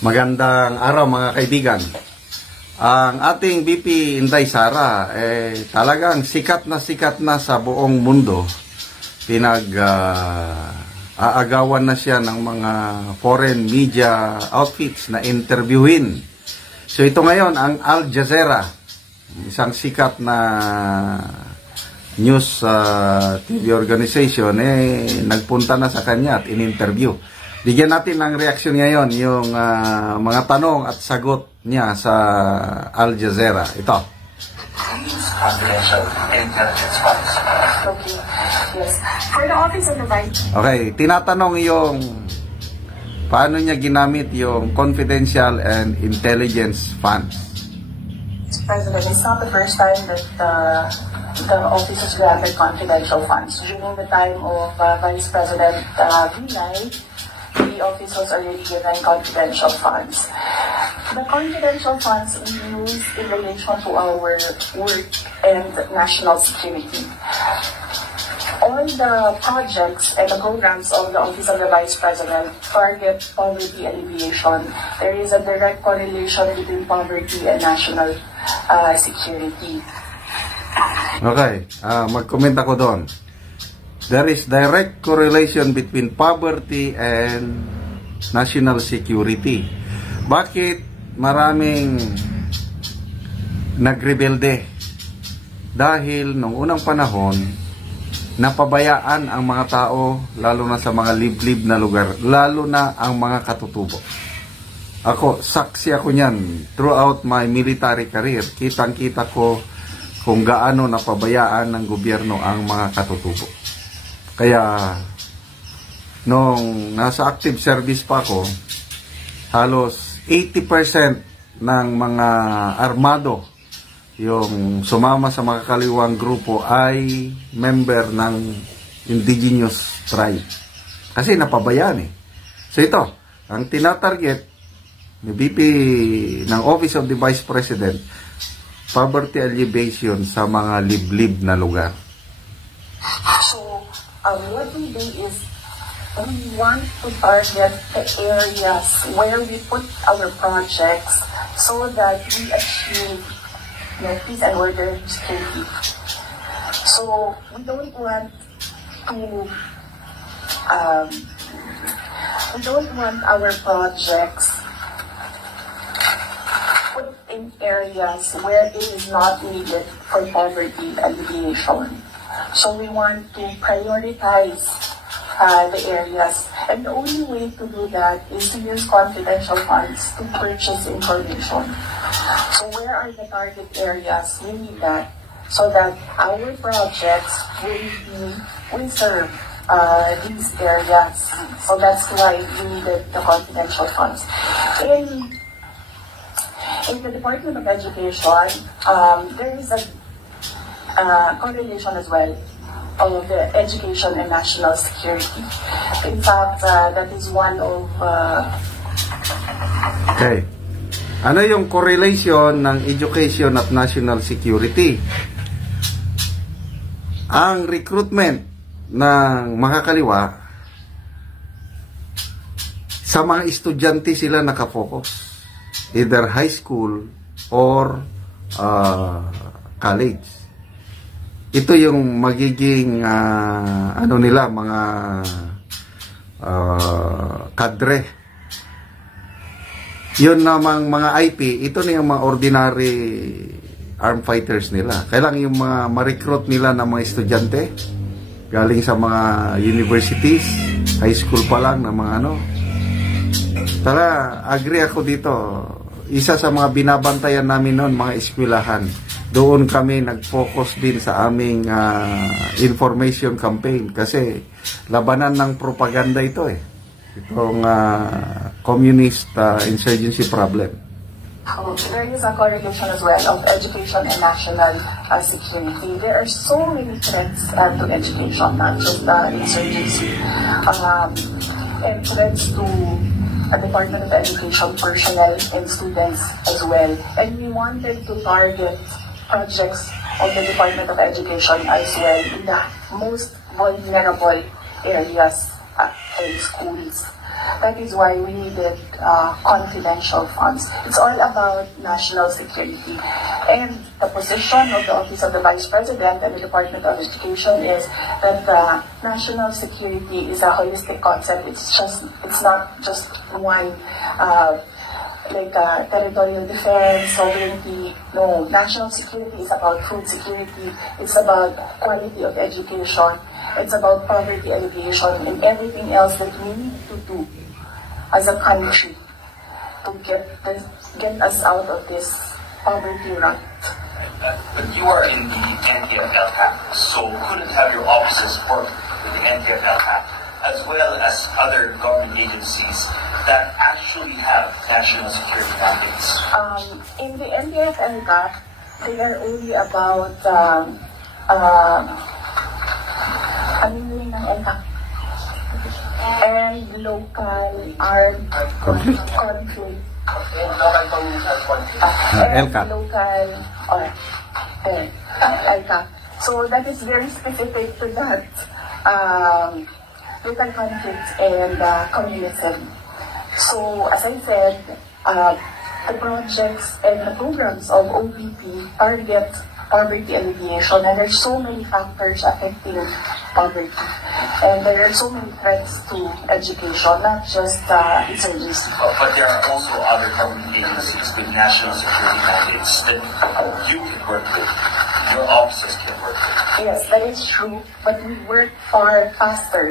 Magandang araw mga kaibigan. Ang ating VP Inday Sara talagang sikat na sa buong mundo. Aagawan na siya ng mga foreign media outfits na interviewin. So ito ngayon ang Al Jazeera, isang sikat na news TV organization nagpunta na sa kanya at in-interview. Bigyan natin ng reaksyon ngayon yung mga tanong at sagot niya sa Al Jazeera. Ito. Okay, tinatanong yung paano niya ginamit yung confidential and intelligence funds. President, it's not the first time that the office has granted confidential funds. During the time of Vice President Binay, the office was already given confidential funds. The confidential funds we use in relation to our work and national security. All the projects and the programs of the Office of the Vice President target poverty alleviation. There is a direct correlation between poverty and national security. Okay, mag-comment ako doon. There is direct correlation between poverty and national security. Bakit maraming nagrebelde? Dahil nung unang panahon, napabayaan ang mga tao, lalo na sa mga liblib na lugar, lalo na ang mga katutubo. Saksi ako niyan. Throughout my military career, kitang-kita ko kung gaano napabayaan ng gobyerno ang mga katutubo. Kaya, nung nasa active service pa ako, halos 80% ng mga armado, yung sumama sa mga kaliwang grupo, ay member ng indigenous tribe. Kasi napabayaan So ito, ang tinatarget ni VP ng Office of the Vice President, poverty alleviation sa mga liblib na lugar. What we do is we want to target the areas where we put our projects so that we achieve peace and order security. So we don't want our projects put in areas where it is not needed for poverty alleviation. So we want to prioritize the areas. And the only way to do that is to use confidential funds to purchase information. So where are the target areas? We need that so that our projects will serve these areas. So that's why we needed the confidential funds. In the Department of Education, there is a correlation as well of the education and national security. In fact, that is one of... Okay. Ano yung correlation ng education at national security? Ang recruitment ng makakaliwa, sa mga estudyante sila nakafocus. Either high school or college. Ito yung magiging mga kadre. Yun namang mga IP, ito na yung mga ordinary armed fighters nila. Kailangan yung mga ma-recruit nila ng mga estudyante galing sa mga universities, high school pa lang na mga Tara, agree ako dito. Isa sa mga binabantayan namin noon, mga eskwelahan. Doon kami nag-focus din sa aming information campaign kasi labanan ng propaganda ito itong communist insurgency problem. There is a correlation as well of education and national security. There are so many threats to education, not just insurgency, and threats to Department of Education personnel and students as well. And we wanted to target projects of the Department of Education as well in the most vulnerable areas in schools. That is why we needed confidential funds. It's all about national security. And the position of the Office of the Vice President and the Department of Education is that national security is a holistic concept. It's not just one territorial defense, sovereignty. No, national security is about food security. It's about quality of education. It's about poverty alleviation and everything else that we need to do as a country to get us out of this poverty rut. But you are in the NTF-LCAP, so couldn't have your offices work with the NTF-LCAP as well as other government agencies that actually have national security mandates? In the NTF-LCAP, they are only about and local armed conflict. LCAP. Local LCAP. So that is very specific to that local conflicts and communism. So as I said, the projects and the programs of OVP target poverty alleviation, and there's so many factors affecting poverty. And there are so many threats to education, not just insurgency. But there are also other government agencies with national security mandates that you can work with, your offices can work with. Yes, that is true, but we work far faster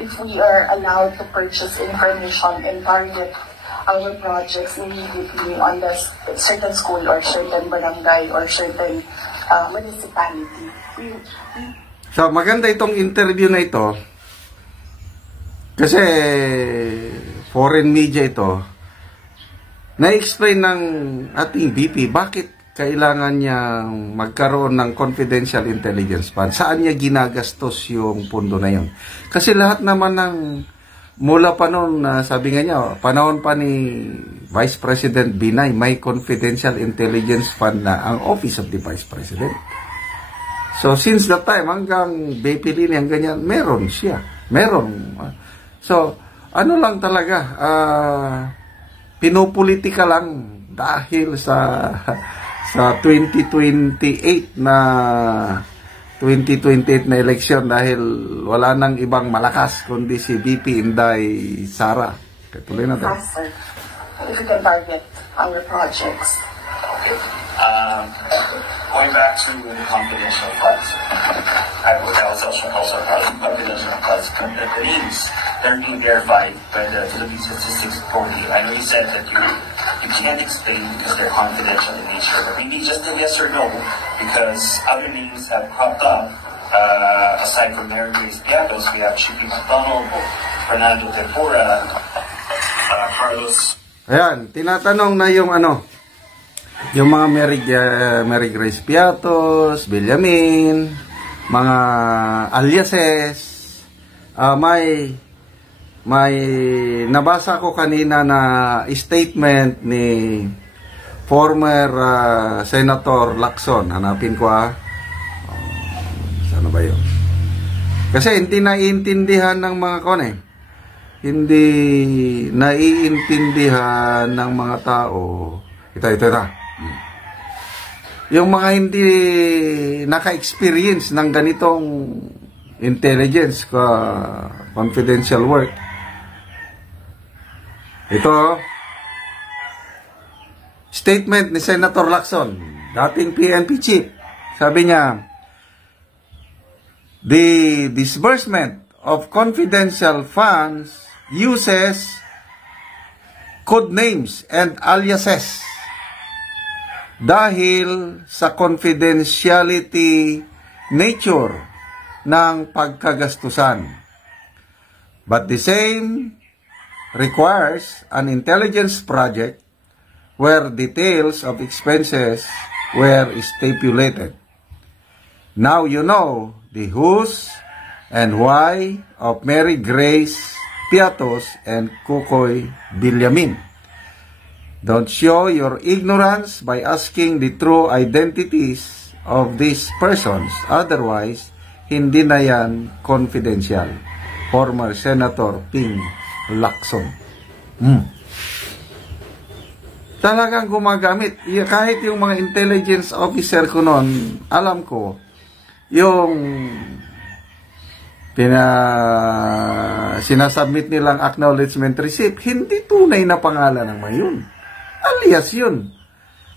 if we are allowed to purchase information and target our projects immediately on the certain school or certain barangay or certain municipality. So, maganda itong interview na ito kasi foreign media ito. Na-explain ng ating VP bakit kailangan niyang magkaroon ng confidential intelligence fund. Saan niya ginagastos yung pundo na yun? Kasi lahat naman ng mula pa noon, sabi nga niya, panahon pa ni Vice President Binay, may confidential intelligence fund na ang Office of the Vice President. So, since that time, hanggang BP Lini, ang ganyan, meron siya. Meron. So, ano lang talaga, pinupolitika lang dahil sa 2028 na eleksyon dahil wala nang ibang malakas kundi si VP Inday Sara. Tuloy na tayo. Faster, if we can target our projects. Okay. Going back to the confidential funds, I would also confidential funds. The names that are being verified by the Philippine Statistics Authority. I know you said that you can't explain because they're confidential in nature, but maybe just a yes or no, because other names have cropped up. Aside from Mary Grace Piatos, we have Chippy McDonald, Fernando Tempura, Carlos. Ayan, tinatanong na yung yung mga Mary Grace Piatos, Villamin, mga aliases. May nabasa ko kanina na statement ni former Senator Lacson. Hanapin ko saan ba yun? Kasi hindi naiintindihan ng mga hindi naiintindihan ng mga tao. Ito. Yung mga hindi naka-experience ng ganitong intelligence confidential work. Ito, statement ni Senator Lacson, dating PNP chief. Sabi niya, the disbursement of confidential funds uses code names and aliases dahil sa confidentiality nature ng pagkagastusan. But the same requires an intelligence project where details of expenses were stipulated. Now you know the who's and why of Mary Grace Piatos and Kukoy Villamin. Don't show your ignorance by asking the true identities of these persons. Otherwise, hindi na yan confidential. Former Senator Ping Lacson. Talagang gumagamit. Kahit yung mga intelligence officer ko noon, alam ko, yung sinasubmit nilang acknowledgement receipt, hindi tunay na pangalan ng mga yun. Alias yun.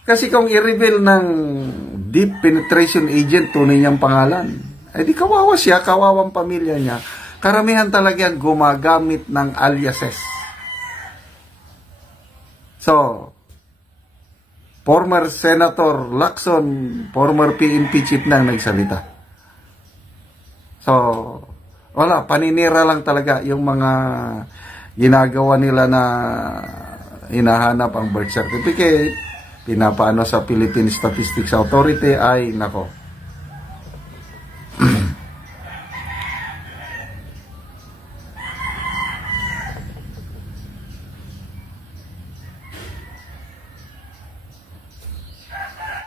Kasi kung i-reveal ng deep penetration agent, tunay niyang pangalan, eh di kawawa siya, kawawang pamilya niya. Karamihan talaga yan gumagamit ng aliases. So, former Senator Lacson, former PNP chief nang nagsalita. So, wala, paninira lang talaga yung mga ginagawa nila na hinahanap ang birth certificate, pinapaano sa Philippine Statistics Authority, ay nako.